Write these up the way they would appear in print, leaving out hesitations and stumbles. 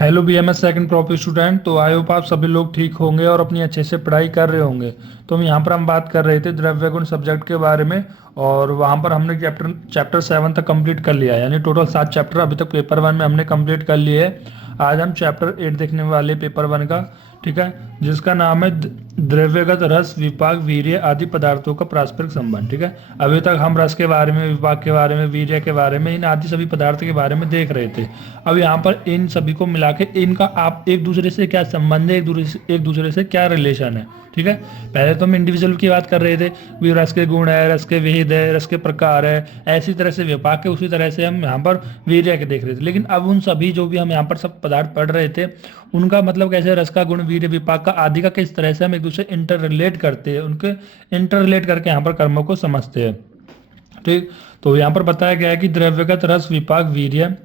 Hello BMS second prop student. तो I hope आप सभी लोग ठीक होंगे और अपनी अच्छे से पढ़ाई कर रहे होंगे। तो यहाँ पर हम बात कर रहे थे द्रव्य गुण सब्जेक्ट के बारे में। और वहाँ पर हमने चैप्टर चैप्टर 7 तक कंप्लीट कर लिया है, यानी टोटल 7 चैप्टर अभी तक पेपर 1 में हमने कंप्लीट कर लिए है। आज हम चैप्टर 8 देखने वाले पेपर 1 का, ठीक है, जिसका नाम है द्रव्यगत रस विपाक वीर्य आदि पदार्थों का पारस्परिक संबंध। ठीक है, अभी तक हम रस के बारे में, विपाक के बारे में, वीर्य के बारे में, इन आदि सभी पदार्थ के बारे में देख रहे थे। अब यहाँ पर इन सभी को मिला के इनका आप एक दूसरे से क्या संबंध है, एक दूसरे से क्या रिलेशन है। ठीक है, पहले तो हम इंडिविजुअल की बात कर रहे थे, भी रस के गुण है, रस के विहित है, रस के प्रकार है, ऐसी तरह से विपाक के, उसी तरह से हम यहाँ पर वीर्य के देख रहे थे। लेकिन अब उन सभी जो भी हम यहाँ पर सब पदार्थ पढ़ रहे थे, उनका मतलब कैसे, रस का गुण, वीर्य, विपाक का आदि का किस तरह से हम एक दूसरे इंटर रिलेट करते हैं, उनके इंटर रिलेट करके यहाँ पर कर्मों को समझते हैं। ठीक, तो यहाँ पर बताया गया है कि द्रव्यगत रस विपाक वीर्य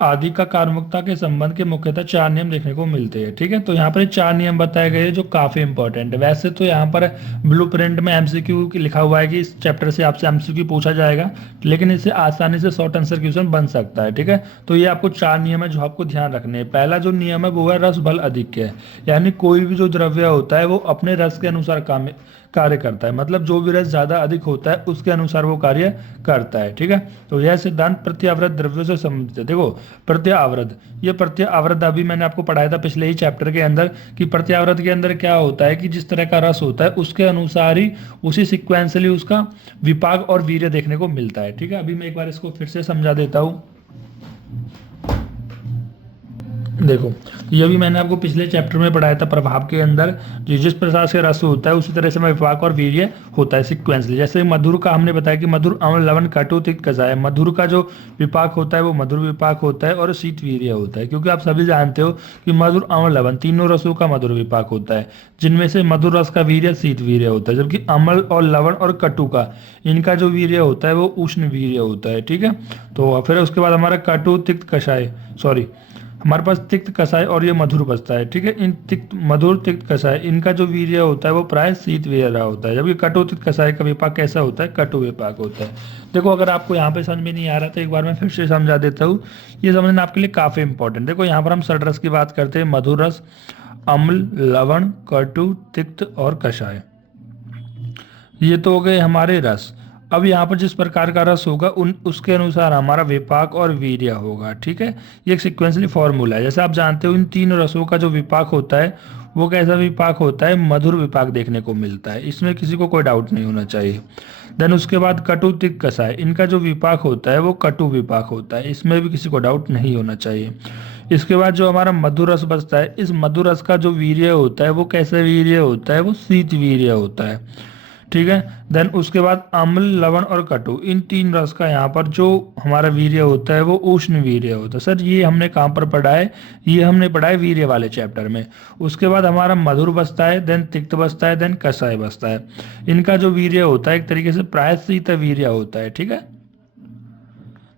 आदि का कार्मुकता के संबंध के मुख्यतः 4 नियम देखने को मिलते हैं। ठीक है, तो यहाँ पर 4 नियम बताए गए हैं जो काफी इंपॉर्टेंट है। वैसे तो यहाँ पर ब्लूप्रिंट में एमसीक्यू लिखा हुआ है कि इस चैप्टर से आपसे एमसीक्यू पूछा जाएगा, लेकिन इससे आसानी से शॉर्ट आंसर क्वेश्चन बन सकता है। ठीक है, तो ये आपको 4 नियम है जो आपको ध्यान रखने हैं। पहला जो नियम है वो है रस बल अधिक है, यानी कोई भी जो द्रव्य होता है वो अपने रस के अनुसार काम कार्य करता है, मतलब जो भी रस ज्यादा अधिक होता है उसके अनुसार वो कार्य करता है। ठीक है, तो यह सिद्धांत प्रत्यावर्त द्रव्यों से संबंधित है। देखो, प्रत्यावर्त, ये प्रत्यावर्त अभी मैंने आपको पढ़ाया था पिछले ही चैप्टर के अंदर कि प्रत्यावर्त के अंदर क्या होता है कि जिस तरह का रस होता है उसके अनुसार ही, उसी सिक्वेंसली उसका विपाक और वीर्य देखने को मिलता है। ठीक है, अभी मैं एक बार इसको फिर से समझा देता हूँ। देखो, ये भी मैंने आपको पिछले चैप्टर में पढ़ाया था प्रभाव के अंदर, जिस प्रकार से रस होता है उसी तरह से विपाक और वीर्य होता है सिक्वेंसली। जैसे मधुर का हमने बताया कि मधुर, अम्ल, लवण, कटु, तिक्त, कषाय। मधुर का जो विपाक होता है वो मधुर विपाक होता है और शीत वीर्य होता है, क्योंकि आप सभी जानते हो कि मधुर, अम्ल, लवण तीनों रसों का मधुर विपाक होता है, जिनमें से मधुर रस का वीर्य शीत वीर्य होता है, जबकि अम्ल और लवण और कटु का, इनका जो वीर्य होता है वो उष्ण वीर्य होता है। ठीक है, तो फिर उसके बाद हमारा कटु, तिक्त, कषाय, सॉरी, हमारे पास तिक्त, कषाय और ये मधुर बचता है। ठीक है, इन तिक्त, मधुर, तिक्त, कषाय, इनका जो वीर्य होता है वो प्राय शीत वीर्य रहा होता है, जबकि कटु, तिक्त, कषाय का विपाक कैसा होता है, कटु विपाक होता है। देखो, अगर आपको यहाँ पे समझ में नहीं आ रहा तो एक बार मैं फिर से समझा देता हूँ, ये समझना आपके लिए काफी इंपॉर्टेंट। देखो, यहाँ पर हम षड की बात करते हैं, मधुर रस, अम्ल, लवण, कटु, तिक्त और कषाय, ये तो हो गए हमारे रस। अब यहाँ पर जिस प्रकार का रस होगा उन उसके अनुसार हमारा विपाक और वीर्य होगा। ठीक है, ये एक सिक्वेंसली फॉर्मूला है। जैसे आप जानते हो इन 3 रसों का जो विपाक होता है वो कैसा विपाक होता है, मधुर विपाक देखने को मिलता है, इसमें किसी को कोई डाउट नहीं होना चाहिए। देन उसके बाद कटु, तिक्त, कषाय, इनका जो विपाक होता है वो कटु विपाक होता है, इसमें भी किसी को डाउट नहीं होना चाहिए। इसके बाद जो हमारा मधुर रस बचता है, इस मधुर रस का जो वीर्य होता है वो कैसा वीर्य होता है, वो शीत वीर्य होता है। ठीक है, देन उसके बाद अम्ल, लवण और कटु, इन 3 रस का यहाँ पर जो हमारा वीर्य होता है वो उष्ण वीर्य होता है। सर ये हमने कहाँ पर पढ़ा है, ये हमने पढ़ा है वीर्य वाले चैप्टर में। उसके बाद हमारा मधुर बचता है, देन तिक्त बचता है, देन कषाय बचता है। इनका जो वीर्य होता है एक तरीके से प्रायश्चित वीर्य होता है। ठीक है,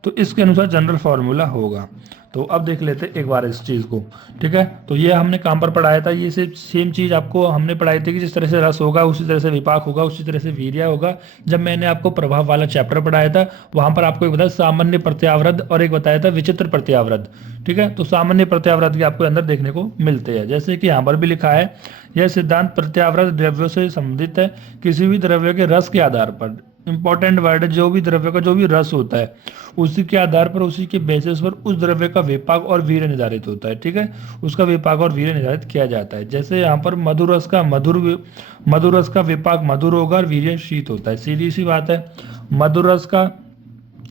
तो इसके अनुसार जनरल फॉर्मूला होगा। तो अब देख लेते एक बार इस चीज को। ठीक है, तो ये हमने काम पर पढ़ाया था, ये सेम चीज आपको हमने पढ़ाई थी कि जिस तरह से रस होगा उसी तरह से विपाक होगा, उसी तरह से वीर्य होगा। जब मैंने आपको प्रभाव वाला चैप्टर पढ़ाया था वहां पर आपको एक बताया सामान्य प्रत्यावर्त और एक बताया था विचित्र प्रत्यावर्त। ठीक है, तो सामान्य प्रत्यावर्त के आपको अंदर देखने को मिलते हैं, जैसे कि यहाँ पर भी लिखा है, यह सिद्धांत प्रत्यावर्त द्रव्यों से संबंधित है। किसी भी द्रव्य के रस के आधार पर, इंपॉर्टेंट वर्ड है, जो भी द्रव्य का जो भी रस होता है उसी के आधार पर, उसी के बेसिस पर उस द्रव्य का विपाक और वीर्य निर्धारित होता है। ठीक है, उसका विपाक और वीर्य निर्धारित किया जाता है। जैसे यहाँ पर मधुर रस का मधुर रस का विपाक मधुर होगा और वीर्य शीत होता है, सीधी सी बात है। मधुर रस का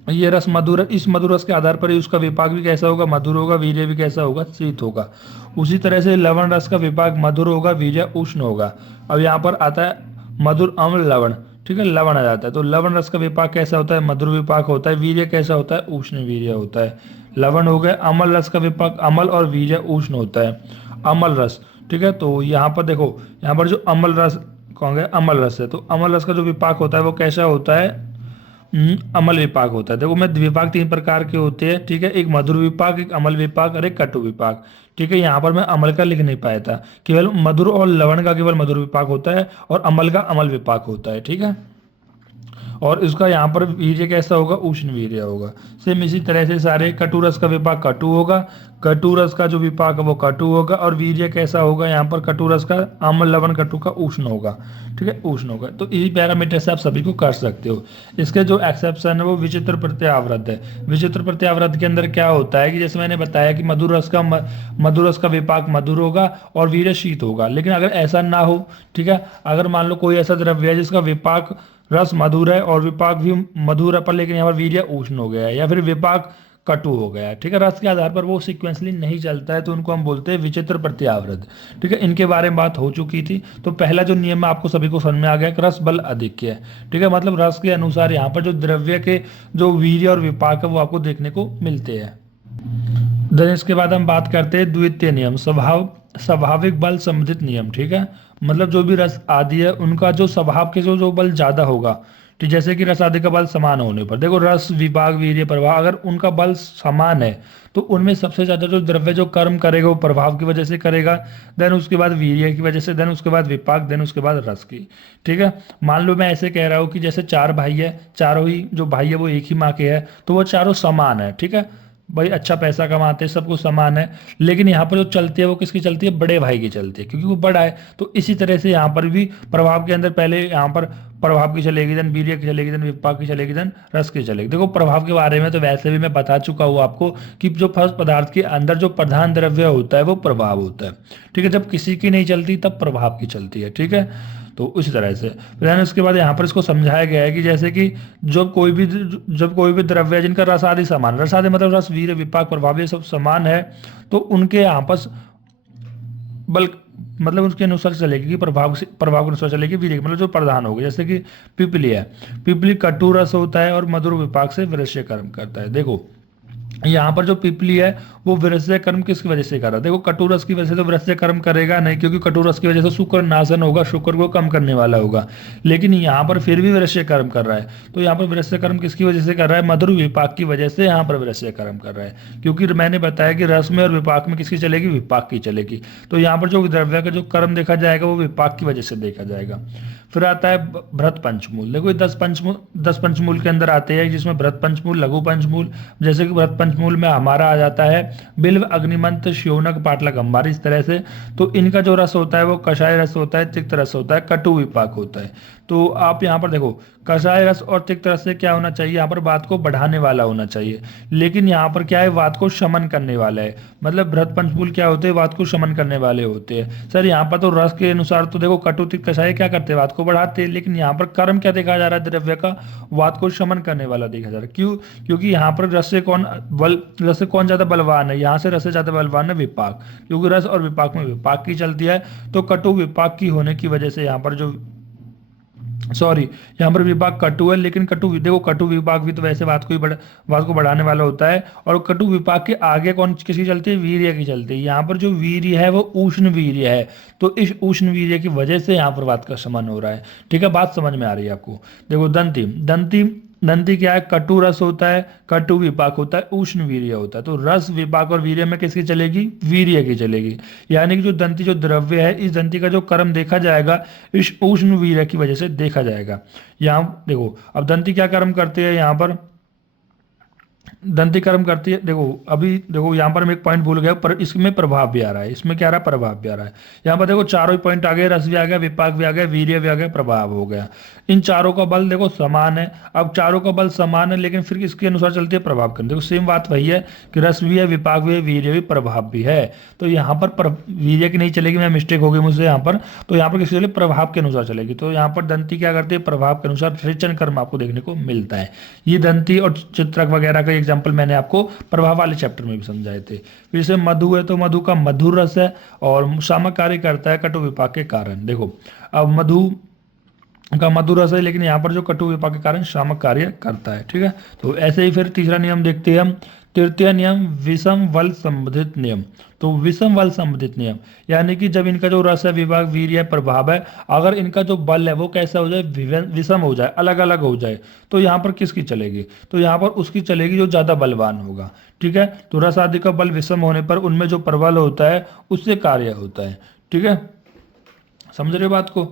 ये रस मधुर, इस मधुर रस के आधार पर ही उसका विपाक भी कैसा होगा, मधुर होगा, वीर्य भी कैसा होगा, शीत होगा। उसी तरह से लवण रस का विपाक मधुर होगा, वीर्य उष्ण होगा। अब यहाँ पर आता है मधुर, अम्ल, लवण। ठीक है, लवण आ जाता है, तो लवण रस का विपाक कैसा होता है, मधुर विपाक होता है, वीर्य कैसा होता है, उष्ण वीर्य होता है। लवण हो गया। अम्ल रस का विपाक अम्ल और वीर्य उष्ण होता है, अम्ल रस। ठीक है, तो यहाँ पर देखो, यहाँ पर जो अम्ल रस कहोगे, अम्ल रस है, तो अम्ल रस का जो विपाक होता है वो कैसा होता है, अमल विपाक होता है। देखो, मैं विपाक 3 प्रकार के होते हैं। ठीक है, एक मधुर विपाक, एक अमल विपाक और एक कटु विपाक। ठीक है, यहाँ पर मैं अमल का लिख नहीं पाया था, केवल मधुर और लवण का केवल मधुर विपाक होता है और अमल का अमल विपाक होता है। ठीक है, और इसका यहाँ पर वीर्य कैसा होगा, उष्ण वीर्य होगा। सेम इसी तरह से सारे कटु रस का विपाक कटु होगा, कटु रस का जो विपाक है वो कटु होगा, और वीर्य कैसा होगा यहाँ पर कटु रस का, अम्ल लवण कटु का उष्ण होगा। ठीक है, उष्ण होगा। तो इसी पैरामीटर से आप सभी को कर सकते हो। इसके जो एक्सेप्शन है वो विचित्र प्रत्यावर्त है। विचित्र प्रत्यावर्त के अंदर क्या होता है कि जैसे मैंने बताया कि मधुर रस का विपाक मधुर होगा और वीर्य शीत होगा। लेकिन अगर ऐसा ना हो, ठीक है, अगर मान लो कोई ऐसा द्रव्य है जिसका विपाक रस मधुर है और विपाक भी मधुर है, पर लेकिन यहाँ पर वीर्य उष्ण हो गया है, या फिर विपाक कटु हो गया है, ठीक है, रस के आधार पर वो सीक्वेंसली नहीं चलता है, तो उनको हम बोलते हैं विचित्र प्रत्यावर्त। ठीक है, इनके बारे में बात हो चुकी थी। तो पहला जो नियम है आपको सभी को समझ में आ गया कि रस बल अधिक्य है। ठीक है, मतलब रस के अनुसार यहाँ पर जो द्रव्य के जो वीर्य और विपाक है वो आपको देखने को मिलते हैं। देन इसके बाद हम बात करते हैं द्वितीय नियम, स्वाभाविक बल संबंधित नियम। ठीक है, मतलब जो भी रस आदि है उनका जो स्वभाव के जो बल ज्यादा होगा, ठीक, जैसे कि रस आदि का बल समान होने पर, देखो रस विपाक वीर्य प्रभाव अगर उनका बल समान है तो उनमें सबसे ज्यादा जो द्रव्य जो कर्म करेगा वो प्रभाव की वजह से करेगा, देन उसके बाद वीर्य की वजह से, देन उसके बाद विपाक, देन उसके बाद रस की। ठीक है, मान लो मैं ऐसे कह रहा हूँ कि जैसे 4 भाई है, चारों ही जो भाई है वो एक ही माँ के है, तो वो चारों समान है। ठीक है भाई, अच्छा पैसा कमाते हैं, सब कुछ समान है, लेकिन यहाँ पर जो चलती है वो किसकी चलती है, बड़े भाई की चलती है, क्योंकि वो बड़ा है। तो इसी तरह से यहाँ पर भी प्रभाव के अंदर पहले यहाँ पर प्रभाव की चलेगी, देन वीर्य की चलेगी, देन विपाक की चलेगी, देन रस की चलेगी। देखो प्रभाव के बारे में तो वैसे भी मैं बता चुका हूँ आपको कि जो फर्स्ट पदार्थ के अंदर जो प्रधान द्रव्य होता है वो प्रभाव होता है। ठीक है, जब किसी की नहीं चलती तब प्रभाव की चलती है। ठीक है, तो उसी तरह से फिर उसके बाद यहाँ पर इसको समझाया गया है कि जैसे कि जब कोई भी द्रव्य है जिनका रस आदि समान, रस आदि मतलब रस वीर्य विपाक प्रभाव ये सब समान है, तो उनके आपस बल मतलब उसके अनुसार चलेगी कि प्रभाव के अनुसार चलेगी वीर्य मतलब जो प्रधान होगा। जैसे कि पिपली है, पिपली कटु रस होता है और मधुर विपाक से वृश्य कर्म करता है। देखो यहाँ पर जो पिपली है वो वृश्य कर्म किसकी वजह से कर रहा है, देखो कटु रस की वजह से तो वृश्य कर्म करेगा नहीं, क्योंकि कटु रस की वजह से शुक्र नाशन होगा, शुक्र को कम करने वाला होगा। लेकिन यहाँ पर फिर भी वृश्य कर्म कर रहा है, तो यहाँ पर वृश्य कर्म किसकी वजह से कर रहा है, मधुर विपाक की वजह से यहाँ पर वृश्य कर्म कर रहा है, क्योंकि मैंने बताया कि रस में और विपाक में किसकी चलेगी, विपाक की चलेगी। तो यहाँ पर जो द्रव्य का जो कर्म देखा जाएगा वो विपाक की वजह से देखा जाएगा। फिर आता है भ्रत पंचमूल। देखो 10 पंचमूल के अंदर आते हैं, जिसमें भ्रत पंचमूल, लघु पंचमूल। जैसे कि भ्रत पंचमूल में हमारा आ जाता है बिल्व, अग्निमंत, श्योनक, पाटलक, अंबार, इस तरह से। तो इनका जो रस होता है वो कषाय रस होता है, तिक्त रस होता है, कटु विपाक होता है। तो आप यहाँ पर देखो कषाय रस और तिक्त रस से क्या होना चाहिए, यहाँ पर बात को बढ़ाने वाला होना चाहिए, लेकिन यहाँ पर क्या है, बात को शमन करने वाला है। मतलब भ्रत पंचमूल क्या होते हैं, बात को शमन करने वाले होते हैं। सर यहाँ पर तो रस के अनुसार तो देखो कटु तिक्त कषाय क्या करते हैं, बात को बढ़ाते हैं, लेकिन यहाँ पर कर्म क्या देखा जा रहा है, द्रव्य का वात को शमन करने वाला देखा जा रहा है। क्यों, क्योंकि यहाँ पर रस से कौन ज्यादा बलवान है, यहाँ से रस से ज्यादा बलवान है विपाक, क्योंकि रस और विपाक में विपाक की चलती है। तो कटु विपाक की होने की वजह से यहाँ पर यहाँ पर विपाक कटु है, लेकिन देखो कटु विपाक भी तो वैसे बात को बढ़ाने वाला होता है। और कटु विपाक के आगे कौन किसकी चलती है, वीर्य की चलती है। यहाँ पर जो वीर्य है वो उष्ण वीर्य है, तो इस उष्ण वीर्य की वजह से यहाँ पर बात का शमन हो रहा है। ठीक है, बात समझ में आ रही है आपको। देखो दंती क्या है, कटु रस होता है, कटु विपाक होता है, उष्ण वीर्य होता है। तो रस विपाक और वीर्य में किसकी चलेगी, वीर्य की चलेगी। यानी कि जो द्रव्य है, इस दंती का जो कर्म देखा जाएगा इस उष्ण वीर्य की वजह से देखा जाएगा। यहाँ देखो अब दंती क्या कर्म करते हैं, यहाँ पर दंती कर्म करती है। देखो यहाँ पर मैं एक पॉइंट भूल गया, पर इसमें प्रभाव भी आ रहा है, इसमें क्या आ रहा है, प्रभाव भी आ रहा है। यहाँ पर देखो चारों ही पॉइंट आ गए, रस भी आ गया, विपाक भी आ गया, वीर्य भी आ गया, प्रभाव हो गया। इन चारों का बल देखो समान है। अब चारों का बल समान है, लेकिन फिर इसके अनुसार चलती है प्रभाव करने। देखो सेम बात वही है कि रस भी है, विपाक भी है, वीर्य भी, प्रभाव भी है। तो यहाँ पर वीर्य की नहीं चलेगी, मैं मिस्टेक हो गई मुझसे यहाँ पर। तो यहाँ पर किसके चलेगी, प्रभाव के अनुसार चलेगी। तो यहाँ पर दंती क्या करती है, प्रभाव के अनुसार रेचन कर्म आपको देखने को मिलता है। ये दंती और चित्रक वगैरह का एग्जाम्पल मैंने आपको प्रभाव वाले चैप्टर में भी समझाए थे। फिर से मधु है, तो मधु का मधुर रस है और शामक कार्य करता है कटु विपाक के कारण। देखो अब मधु का मधुर रस है, लेकिन यहाँ पर जो कटु विपाक के कारण शामक कार्य करता है। ठीक है, तो ऐसे ही फिर तीसरा नियम देखते हैं हम। तृतीय नियम विषम बल संबंधित नियम। तो विषम बल संबंधित नियम यानी कि जब इनका जो रस है, विभाग, वीर्य, प्रभाव है, अगर इनका जो बल है वो कैसा हो जाए, विषम हो जाए, अलग अलग हो जाए, तो यहाँ पर किसकी चलेगी, तो यहाँ पर उसकी चलेगी जो ज्यादा बलवान होगा। ठीक है, तो रस आदि का बल विषम होने पर उनमें जो प्रबल होता है उससे कार्य होता है। ठीक है, समझ रहे हो बात को।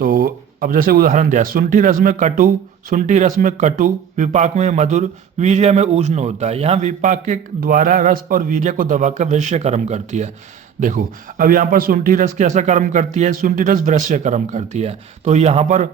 तो अब जैसे उदाहरण दिया, शुंठी रस में कटु, शुंठी रस में कटु, विपाक में मधुर, वीर्य में उष्ण होता है। यहाँ विपाक के द्वारा रस और वीर्य को दबाकर वृश्य कर्म करती है। देखो अब यहाँ पर शुंठी रस कैसा कर्म करती है, शुंठी रस वृश्य कर्म करती है। तो यहाँ पर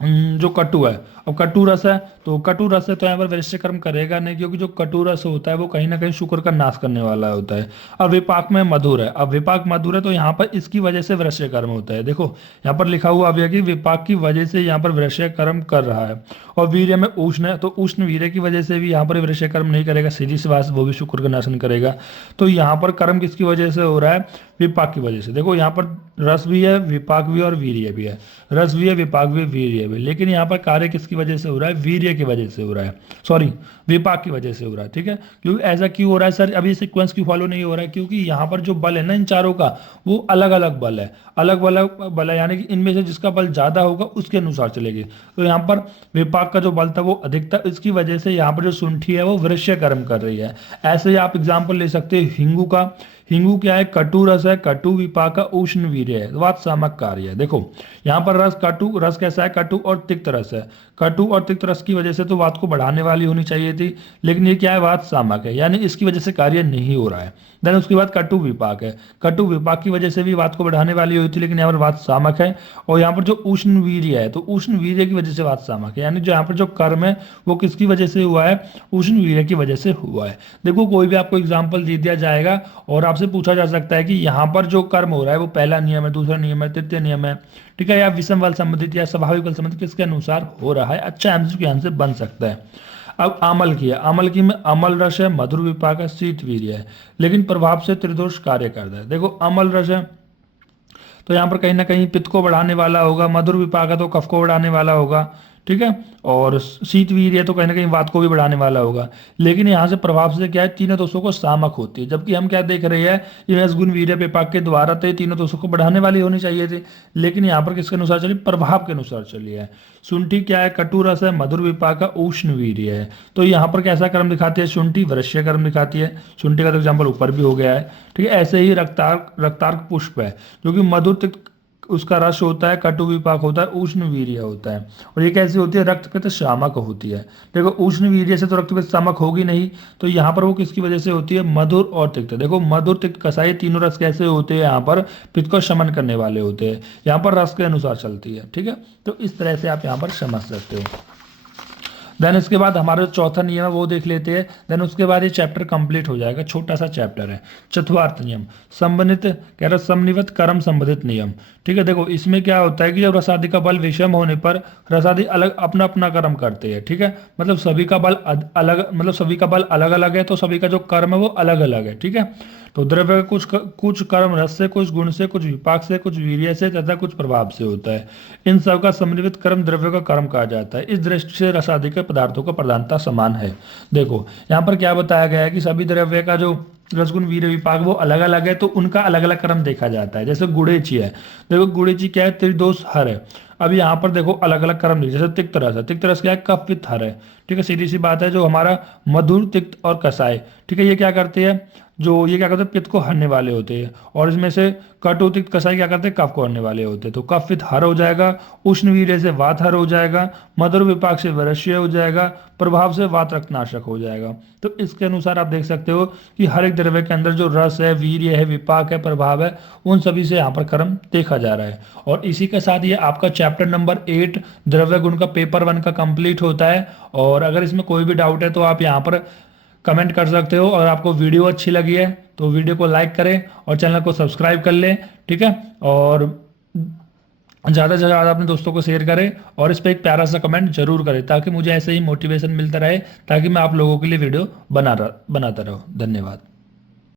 जो कटु है, अब कटु रस है तो कटु रस है तो यहाँ पर वैश्य कर्म करेगा नहीं, क्योंकि जो कटु रस होता है वो कहीं ना कहीं शुक्र का नाश करने वाला होता है। अब विपाक में मधुर है, अब विपाक मधुर है तो यहाँ पर इसकी वजह से वैश्य कर्म होता है। देखो यहाँ पर लिखा हुआ अभी है कि विपाक की वजह से यहाँ पर वैश्य कर्म कर रहा है। और वीर्य में उष्ण है तो उष्ण वीर्य की वजह से भी यहाँ पर वैश्य कर्म नहीं करेगा, सीधी सी बात, वो भी शुक्र का नाशन करेगा। तो यहाँ पर कर्म किसकी वजह से हो रहा है, विपाक की वजह से। देखो यहाँ पर रस भी है, विपाक भी और वीर्य भी है, रस भी है, विपाक भी, वीर्य भी, लेकिन यहाँ पर कार्य किसकी वजह से हो रहा है, वीर्य की वजह से हो रहा है, सॉरी विपाक की वजह से हो रहा है। ठीक है, क्योंकि ऐसा क्यों हो रहा है सर, अभी सीक्वेंस क्यों फॉलो नहीं हो रहा है, क्योंकि यहाँ पर जो बल है ना इन चारों का वो अलग अलग बल है, अलग अलग बल है, यानी कि इनमें से जिसका बल ज्यादा होगा उसके अनुसार चलेगी। तो यहाँ पर विपाक का जो बल था वो अधिक था, इसकी वजह से यहाँ पर जो शुंठी है वो वृश्य कर्म कर रही है। ऐसे ही आप एग्जाम्पल ले सकते हैं हिंगू का। हिंगू क्या है, कटु रस है, कटु विपाक का उष्ण वीर्य है, वात सामक कार्य है। देखो यहाँ पर रस कटु, रस कैसा है, कटु और तिक्त रस है। कटु और तिक्त रस की वजह से तो वात को बढ़ाने वाली होनी चाहिए थी, लेकिन ये क्या है, वात सामक है, यानी इसकी वजह से कार्य नहीं हो रहा है। देन उसके बाद कटु विपाक है, कटु विपाक की वजह से भी वात को बढ़ाने वाली हुई थी, लेकिन यहाँ पर वात सामक है। और यहाँ पर जो उष्ण वीर्य है तो उष्ण वीर्य की वजह से वात सामक है, यानी जो यहाँ पर जो कर्म है वो किसकी वजह से हुआ है, उष्ण वीर्य की वजह से हुआ है। देखो कोई भी आपको एग्जाम्पल दे दिया जाएगा और आपसे पूछा जा सकता है कि यहाँ पर जो कर्म हो रहा है वो पहला नियम है, दूसरा नियम है, तृतीय नियम है, ठीक है, या विषम बल संबंधित या स्वाभाविक बल संबंधित, किसके अनुसार हो रहा है। अच्छा एमसीक्यू यहाँ से बन सकता है। अब आमल की है, आमल की में अमल रस है, मधुर विपाक है, शीत वीर्य है, लेकिन प्रभाव से त्रिदोष कार्य करता है। देखो अमल रस है तो यहाँ पर कहीं ना कहीं पित्त को बढ़ाने वाला होगा, मधुर विपाक है तो कफ को बढ़ाने वाला होगा, ठीक है, और शीत वीर्य तो कहीं ना कहीं वात को भी बढ़ाने वाला होगा। लेकिन यहाँ से प्रभाव से क्या है, तीनों दोषों को सामक होती है, जबकि हम क्या देख रहे हैं, ये गुण वीर्य विपाक के द्वारा तो तीनों दोषों को बढ़ाने वाली होनी चाहिए थी, लेकिन यहाँ पर किसके अनुसार चली, प्रभाव के अनुसार चली है। शुंठी क्या है, कटु रस है, मधुर विपाक का उष्ण वीर्य है, तो यहाँ पर कैसा कर्म दिखाती है, शुंठी वृश्य कर्म दिखाती है। शुंठी का तो एग्जाम्पल ऊपर भी हो गया है, ठीक है। ऐसे ही रक्तार्क पुष्प है, जो कि मधुर तिक्त उसका रस होता है, कटु विपाक होता है, उष्ण वीर्य होता है, और ये कैसी होती है, रक्त पित्त शामक होती है। देखो उष्ण वीर्य से तो रक्त पित्त शामक होगी नहीं, तो यहाँ पर वो किसकी वजह से होती है, मधुर और तिक्त। देखो मधुर तिक्त कसाई तीनों रस कैसे होते हैं, यहाँ पर पित्त को शमन करने वाले होते हैं, यहाँ पर रस के अनुसार चलती है, ठीक है। तो इस तरह से आप यहाँ पर समझ सकते हो। देन इसके बाद हमारा जो चौथा नियम है वो देख लेते हैं। देन उसके बाद ये चैप्टर कंप्लीट हो जाएगा, छोटा सा चैप्टर है। चतुर्थ नियम संबंधित कह रहा समन्वित कर्म संबंधित नियम, ठीक है। देखो इसमें क्या होता है कि जब रसादि का बल विषम होने पर रसादि अलग अपना अपना कर्म करते हैं, ठीक है, मतलब सभी का बल अलग, मतलब सभी का बल अलग अलग है, तो सभी का जो कर्म है वो अलग अलग है, ठीक है। तो द्रव्य का कुछ कर्म रस से, कुछ गुण से, कुछ विपाक से, कुछ वीर्य से तथा कुछ प्रभाव से होता है। इन सब का समन्वित कर्म द्रव्य का कर्म कहा जाता है। इस दृष्टि से रसादि के पदार्थों का प्रधानता समान है। देखो यहाँ पर क्या बताया गया है कि सभी द्रव्य का जो रसगुण वीर्य विपाक वो अलग अलग है, तो उनका अलग अलग कर्म देखा जाता है। जैसे गुड़ेची है, देखो गुड़ेची क्या है, त्रिदोष हर है। अब यहाँ पर देखो अलग अलग कर्म जैसे तिक्त रस है, तिक्त रस क्या है, कफ पित्त हर है, ठीक है, सीधी सी बात है। जो हमारा मधुर तिक्त और कसाय, ठीक है, ये क्या करते हैं, जो ये क्या करते हैं, पित्त को हरने वाले होते हैं, और इसमें से कटु तिक्त कसाई क्या करते हैं, कफ को हरने वाले होते हैं। तो कफ पित्त हर हो जाएगा, उष्ण वीर्य से वात हर हो जाएगा, मधुर विपाक से वृश्य हो जाएगा, प्रभाव से वात रक्तनाशक हो जाएगा। तो इसके अनुसार आप देख सकते हो कि हर एक द्रव्य के अंदर जो रस है, वीर्य है, विपाक है, प्रभाव है, उन सभी से यहाँ पर कर्म देखा जा रहा है। और इसी के साथ ये आपका चैप्टर नंबर 8 द्रव्य गुण का पेपर 1 का कंप्लीट होता है। और अगर इसमें कोई भी डाउट है तो आप यहाँ पर कमेंट कर सकते हो। और आपको वीडियो अच्छी लगी है तो वीडियो को लाइक करें और चैनल को सब्सक्राइब कर लें, ठीक है, और ज़्यादा से ज़्यादा अपने दोस्तों को शेयर करें और इस पर एक प्यारा सा कमेंट जरूर करें, ताकि मुझे ऐसे ही मोटिवेशन मिलता रहे, ताकि मैं आप लोगों के लिए वीडियो बनाता रहूँ। धन्यवाद।